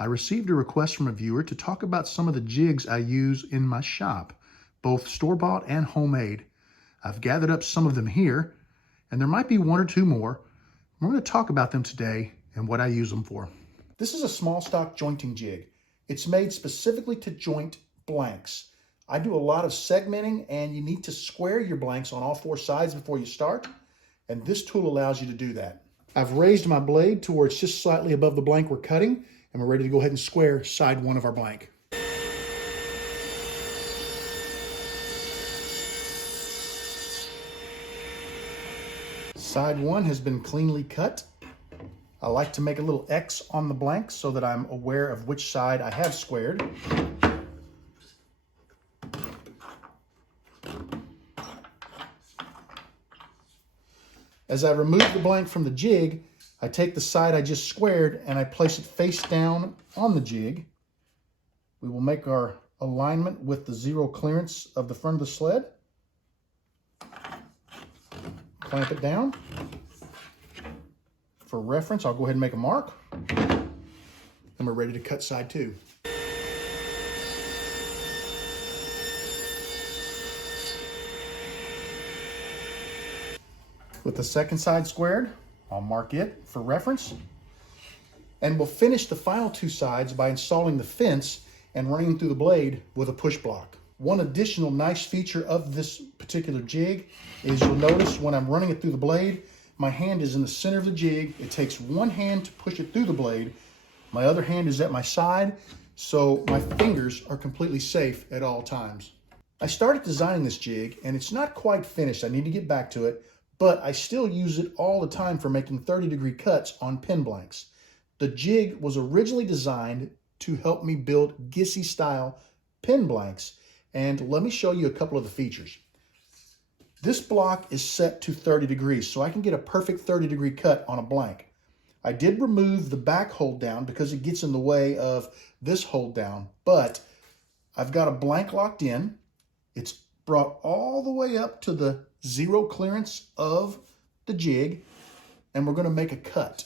I received a request from a viewer to talk about some of the jigs I use in my shop, both store-bought and homemade. I've gathered up some of them here, and there might be one or two more. We're going to talk about them today and what I use them for. This is a small stock jointing jig. It's made specifically to joint blanks. I do a lot of segmenting, and you need to square your blanks on all four sides before you start, and this tool allows you to do that. I've raised my blade to where it's just slightly above the blank we're cutting, and we're ready to go ahead and square side one of our blank. Side one has been cleanly cut. I like to make a little X on the blank so that I'm aware of which side I have squared. As I remove the blank from the jig, I take the side I just squared and I place it face down on the jig. We will make our alignment with the zero clearance of the front of the sled. Clamp it down. For reference, I'll go ahead and make a mark. And we're ready to cut side two. With the second side squared, I'll mark it for reference. And we'll finish the final two sides by installing the fence and running through the blade with a push block. One additional nice feature of this particular jig is you'll notice when I'm running it through the blade, my hand is in the center of the jig. It takes one hand to push it through the blade. My other hand is at my side, so my fingers are completely safe at all times. I started designing this jig, and it's not quite finished. I need to get back to it, but I still use it all the time for making 30-degree cuts on pin blanks. The jig was originally designed to help me build Gissy-style pin blanks, and let me show you a couple of the features. This block is set to 30 degrees, so I can get a perfect 30-degree cut on a blank. I did remove the back hold down because it gets in the way of this hold down, but I've got a blank locked in. It's brought all the way up to the zero clearance of the jig, and we're going to make a cut.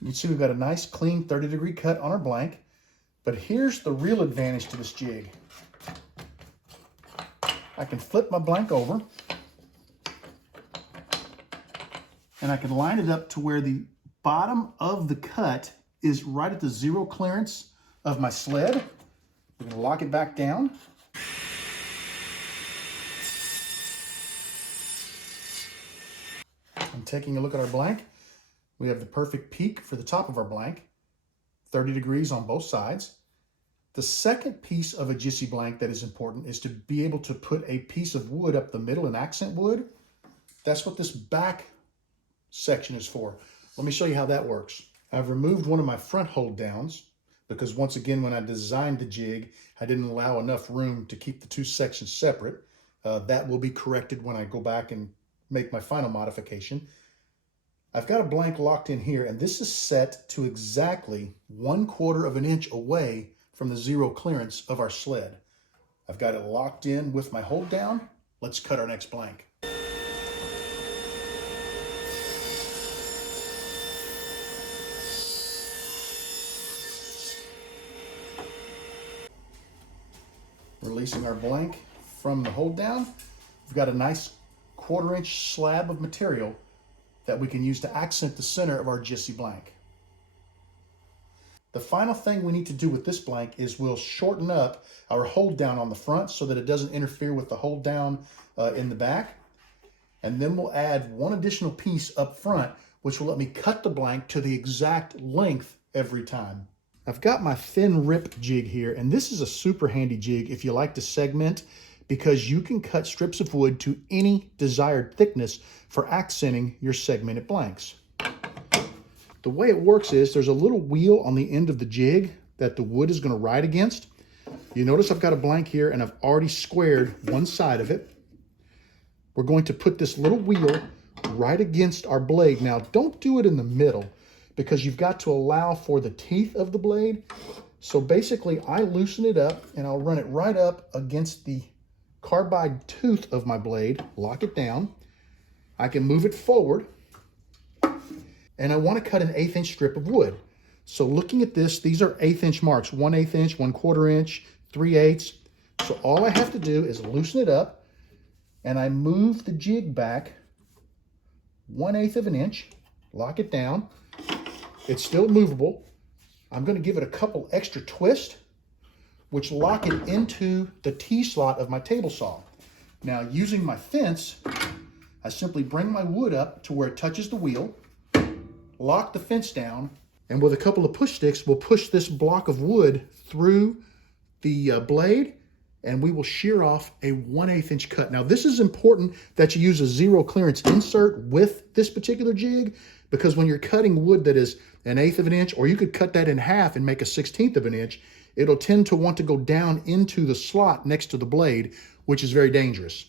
You can see we've got a nice clean 30-degree cut on our blank, but here's the real advantage to this jig. I can flip my blank over, and I can line it up to where the bottom of the cut is right at the zero clearance of my sled. We're going to lock it back down. I'm taking a look at our blank. We have the perfect peak for the top of our blank, 30 degrees on both sides. The second piece of a Gissy blank that is important is to be able to put a piece of wood up the middle, an accent wood. That's what this back section is for. Let me show you how that works. I've removed one of my front hold downs because once again, when I designed the jig, I didn't allow enough room to keep the two sections separate. That will be corrected when I go back and make my final modification. I've got a blank locked in here, and this is set to exactly 1/4 of an inch away from the zero clearance of our sled. I've got it locked in with my hold down. Let's cut our next blank. Releasing our blank from the hold down, we've got a nice 1/4 inch slab of material that we can use to accent the center of our Gissy blank. The final thing we need to do with this blank is we'll shorten up our hold down on the front so that it doesn't interfere with the hold down in the back. And then we'll add one additional piece up front, which will let me cut the blank to the exact length every time. I've got my thin Rip Jig here, and this is a super handy jig if you like to segment, because you can cut strips of wood to any desired thickness for accenting your segmented blanks. The way it works is there's a little wheel on the end of the jig that the wood is going to ride against. You notice I've got a blank here, and I've already squared one side of it. We're going to put this little wheel right against our blade. Now, don't do it in the middle because you've got to allow for the teeth of the blade. So basically, I loosen it up, and I'll run it right up against the carbide tooth of my blade, lock it down. I can move it forward, and I want to cut an 1/8 inch strip of wood. So looking at this, these are 1/8 inch marks, 1/8 inch, 1/4 inch, 3/8. So all I have to do is loosen it up, and I move the jig back 1/8 of an inch, lock it down. It's still movable. I'm going to give it a couple extra twists, which lock it into the T-slot of my table saw. Now, using my fence, I simply bring my wood up to where it touches the wheel, lock the fence down, and with a couple of push sticks, we'll push this block of wood through the blade, and we will shear off a 1/8 inch cut. Now, this is important that you use a zero clearance insert with this particular jig, because when you're cutting wood that is 1/8 of an inch, or you could cut that in half and make a 1/16 of an inch, it'll tend to want to go down into the slot next to the blade, which is very dangerous.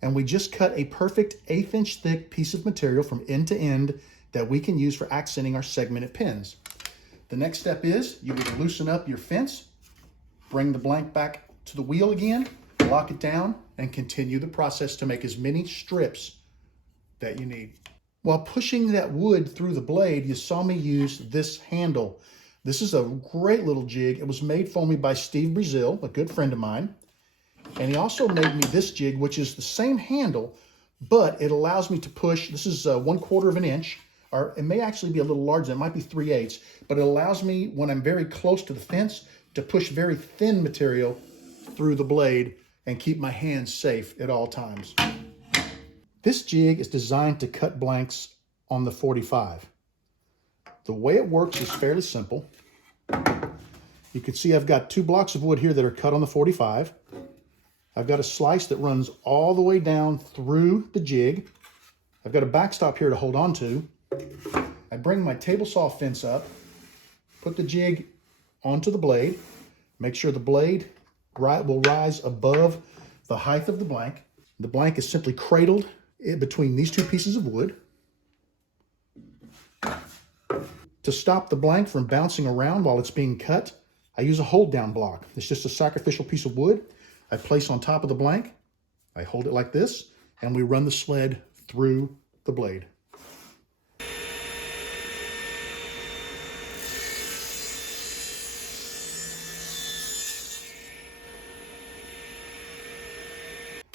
And we just cut a perfect 1/8 inch thick piece of material from end to end that we can use for accenting our segmented pins. The next step is you would loosen up your fence, bring the blank back to the wheel again, lock it down, and continue the process to make as many strips that you need. While pushing that wood through the blade, you saw me use this handle. This is a great little jig. It was made for me by Steve Brazil, a good friend of mine. And he also made me this jig, which is the same handle, but it allows me to push. This is 1/4 of an inch, or it may actually be a little larger. It might be 3/8, but it allows me, when I'm very close to the fence, to push very thin material through the blade and keep my hands safe at all times. This jig is designed to cut blanks on the 45. The way it works is fairly simple. You can see I've got 2 blocks of wood here that are cut on the 45. I've got a slice that runs all the way down through the jig. I've got a backstop here to hold on to. I bring my table saw fence up, put the jig onto the blade, make sure the blade will rise above the height of the blank. The blank is simply cradled in between these 2 pieces of wood. To stop the blank from bouncing around while it's being cut, I use a hold down block. It's just a sacrificial piece of wood I place on top of the blank. I hold it like this, and we run the sled through the blade.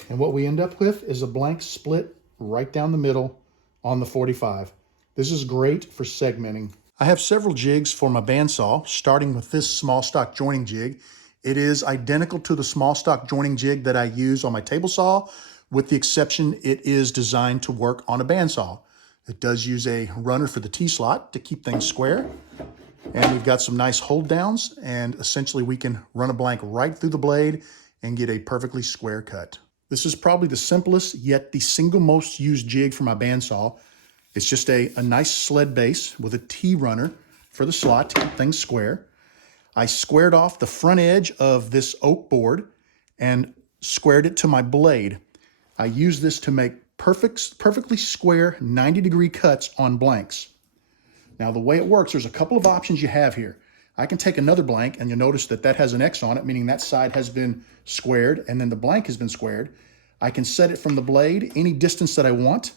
And what we end up with is a blank split right down the middle on the 45. This is great for segmenting. I have several jigs for my bandsaw, starting with this small stock joining jig. It is identical to the small stock joining jig that I use on my table saw, with the exception it is designed to work on a bandsaw. It does use a runner for the T-slot to keep things square. And we've got some nice hold downs, and essentially we can run a blank right through the blade and get a perfectly square cut. This is probably the simplest, yet the single most used jig for my bandsaw. It's just a nice sled base with a T-runner for the slot to keep things square. I squared off the front edge of this oak board and squared it to my blade. I use this to make perfectly square 90-degree cuts on blanks. Now, the way it works, there's a couple of options you have here. I can take another blank, and you'll notice that that has an X on it, meaning that side has been squared, and then the blank has been squared. I can set it from the blade any distance that I want.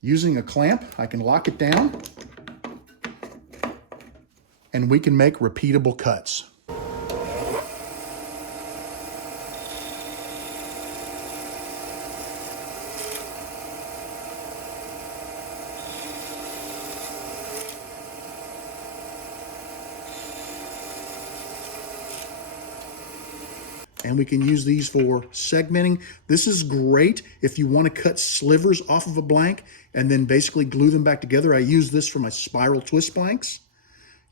Using a clamp, I can lock it down, and we can make repeatable cuts. And we can use these for segmenting. This is great if you want to cut slivers off of a blank and then basically glue them back together. I use this for my spiral twist blanks.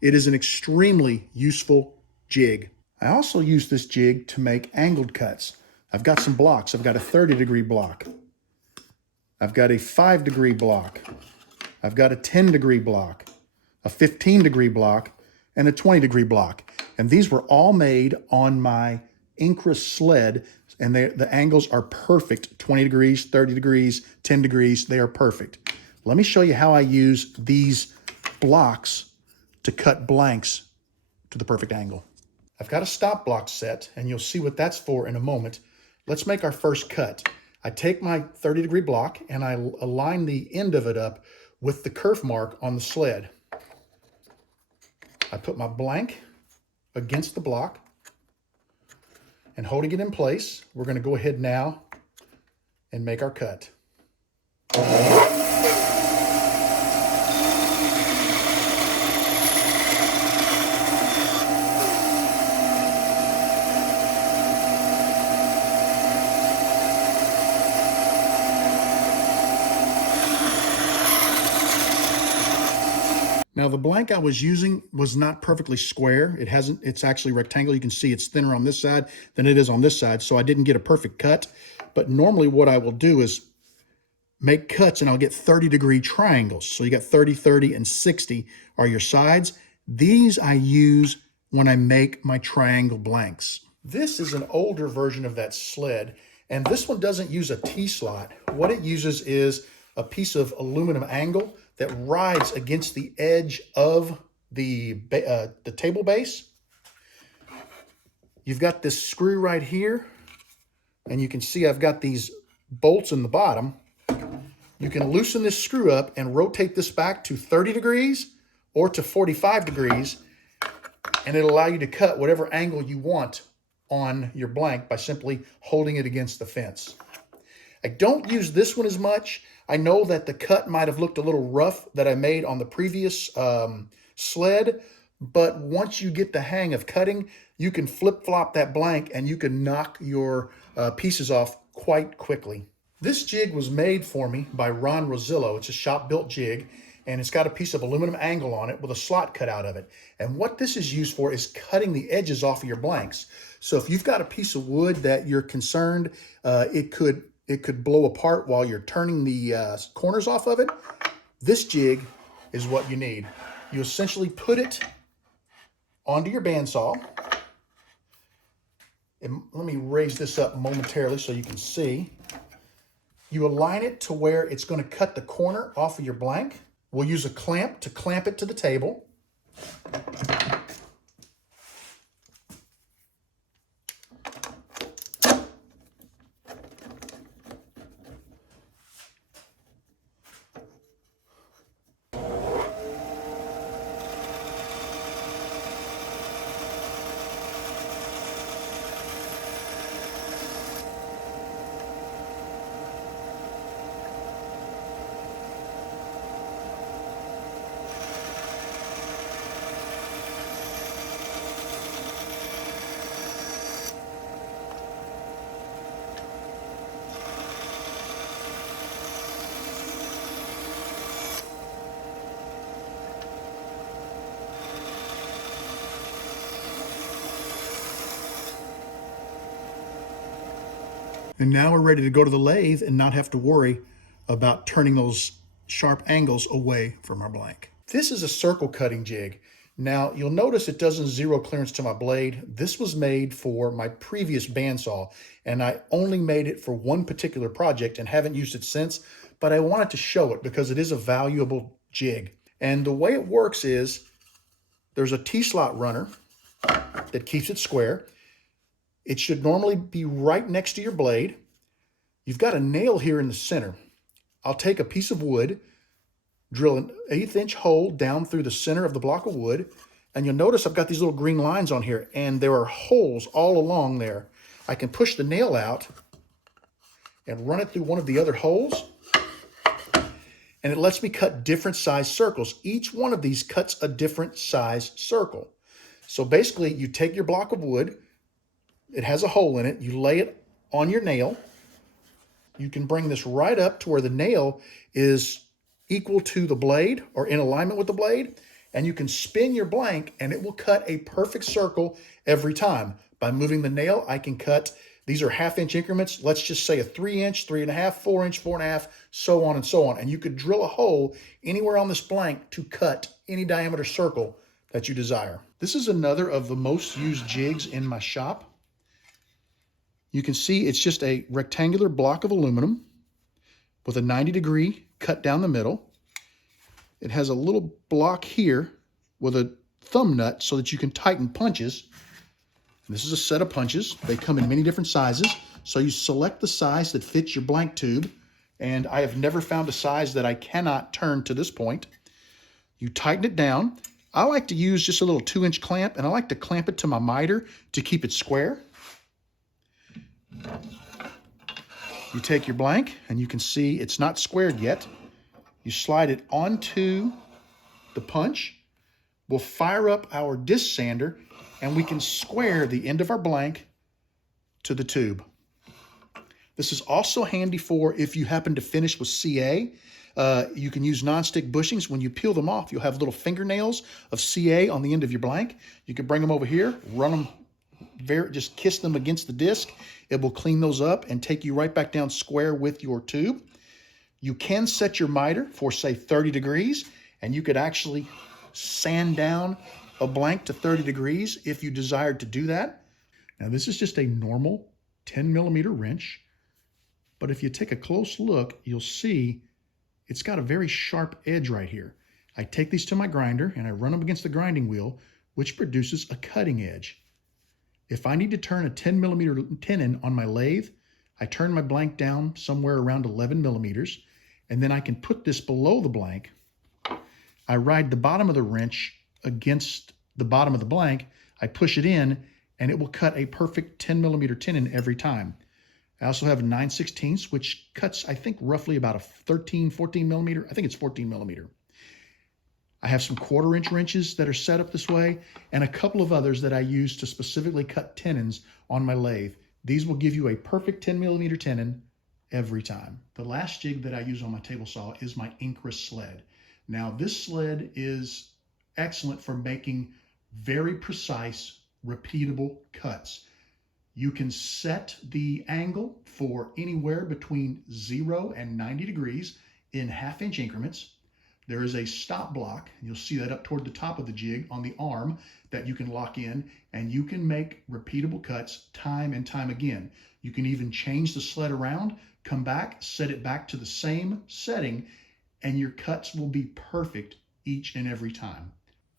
It is an extremely useful jig. I also use this jig to make angled cuts. I've got some blocks. I've got a 30-degree block. I've got a 5-degree block. I've got a 10-degree block, a 15-degree block, and a 20-degree block. And these were all made on my Incra Sled, and the angles are perfect, 20 degrees, 30 degrees, 10 degrees, they are perfect. Let me show you how I use these blocks to cut blanks to the perfect angle. I've got a stop block set, and you'll see what that's for in a moment. Let's make our first cut. I take my 30-degree block and I align the end of it up with the kerf mark on the sled. I put my blank against the block, and holding it in place, we're going to go ahead now and make our cut. Now the blank I was using was not perfectly square. It's actually rectangular. You can see it's thinner on this side than it is on this side, so I didn't get a perfect cut. But normally what I will do is make cuts and I'll get 30-degree triangles. So you got 30, 30, and 60 are your sides. These I use when I make my triangle blanks. This is an older version of that sled, and this one doesn't use a T-slot. What it uses is a piece of aluminum angle that rides against the edge of the table base. You've got this screw right here, and you can see I've got these bolts in the bottom. You can loosen this screw up and rotate this back to 30 degrees or to 45 degrees, and it'll allow you to cut whatever angle you want on your blank by simply holding it against the fence. I don't use this one as much. I know that the cut might have looked a little rough that I made on the previous sled, but once you get the hang of cutting, you can flip-flop that blank and you can knock your pieces off quite quickly. This jig was made for me by Ron Rosillo. It's a shop-built jig, and it's got a piece of aluminum angle on it with a slot cut out of it. And what this is used for is cutting the edges off of your blanks. So if you've got a piece of wood that you're concerned it could blow apart while you're turning the corners off of it, this jig is what you need. You essentially put it onto your bandsaw. And let me raise this up momentarily so you can see. You align it to where it's going to cut the corner off of your blank. We'll use a clamp to clamp it to the table. And now we're ready to go to the lathe and not have to worry about turning those sharp angles away from our blank. This is a circle cutting jig. Now you'll notice it doesn't zero clearance to my blade. This was made for my previous bandsaw, and I only made it for one particular project and haven't used it since, but I wanted to show it because it is a valuable jig. And the way it works is there's a T-slot runner that keeps it square. It should normally be right next to your blade. You've got a nail here in the center. I'll take a piece of wood, drill an 1/8 inch hole down through the center of the block of wood, and you'll notice I've got these little green lines on here, and there are holes all along there. I can push the nail out and run it through one of the other holes, and it lets me cut different size circles. Each one of these cuts a different size circle. So basically, you take your block of wood, it has a hole in it, you lay it on your nail. You can bring this right up to where the nail is equal to the blade or in alignment with the blade, and you can spin your blank and it will cut a perfect circle every time. By moving the nail, I can cut, these are 1/2 inch increments, let's just say a 3 inch, 3.5, 4 inch, 4.5, so on and so on. And you could drill a hole anywhere on this blank to cut any diameter circle that you desire. This is another of the most used jigs in my shop. You can see it's just a rectangular block of aluminum with a 90-degree cut down the middle. It has a little block here with a thumb nut so that you can tighten punches. And this is a set of punches. They come in many different sizes. So you select the size that fits your blank tube. And I have never found a size that I cannot turn to this point. You tighten it down. I like to use just a little 2-inch clamp, and I like to clamp it to my miter to keep it square. You take your blank, and you can see it's not squared yet. You slide it onto the punch. We'll fire up our disc sander, and we can square the end of our blank to the tube. This is also handy for if you happen to finish with CA. You can use non-stick bushings. When you peel them off, you'll have little fingernails of CA on the end of your blank. You can bring them over here, run them, just kiss them against the disc. It will clean those up and take you right back down square with your tube. You can set your miter for, say, 30 degrees, and you could actually sand down a blank to 30 degrees if you desired to do that. Now, this is just a normal 10mm wrench, but if you take a close look, you'll see it's got a very sharp edge right here. I take these to my grinder and I run them against the grinding wheel, which produces a cutting edge. If I need to turn a 10mm tenon on my lathe, I turn my blank down somewhere around 11mm, and then I can put this below the blank. I ride the bottom of the wrench against the bottom of the blank, I push it in, and it will cut a perfect 10mm tenon every time. I also have a 9/16, which cuts, I think, roughly about a 14mm. I think it's 14mm. I have some 1/4-inch wrenches that are set up this way, and a couple of others that I use to specifically cut tenons on my lathe. These will give you a perfect 10mm tenon every time. The last jig that I use on my table saw is my Incrus sled. Now, this sled is excellent for making very precise, repeatable cuts. You can set the angle for anywhere between 0 and 90 degrees in 1/2-inch increments. There is a stop block, and you'll see that up toward the top of the jig on the arm that you can lock in, and you can make repeatable cuts time and time again. You can even change the sled around, come back, set it back to the same setting, and your cuts will be perfect each and every time.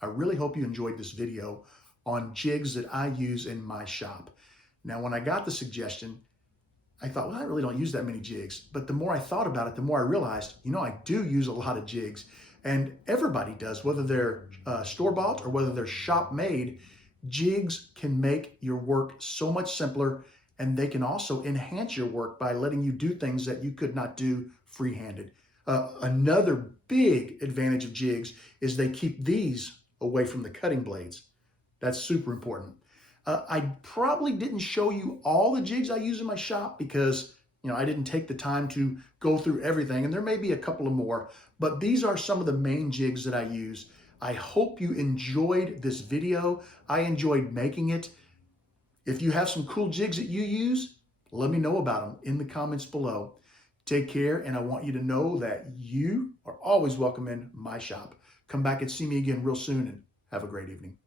I really hope you enjoyed this video on jigs that I use in my shop. Now, when I got the suggestion, I thought, well, I really don't use that many jigs. But the more I thought about it, the more I realized, I do use a lot of jigs. And everybody does, whether they're store-bought or whether they're shop-made. Jigs can make your work so much simpler, and they can also enhance your work by letting you do things that you could not do free-handed. Another big advantage of jigs is they keep these away from the cutting blades. That's super important. I probably didn't show you all the jigs I use in my shop because, I didn't take the time to go through everything, and there may be a couple of more, but these are some of the main jigs that I use. I hope you enjoyed this video. I enjoyed making it. If you have some cool jigs that you use, let me know about them in the comments below. Take care, and I want you to know that you are always welcome in my shop. Come back and see me again real soon, and have a great evening.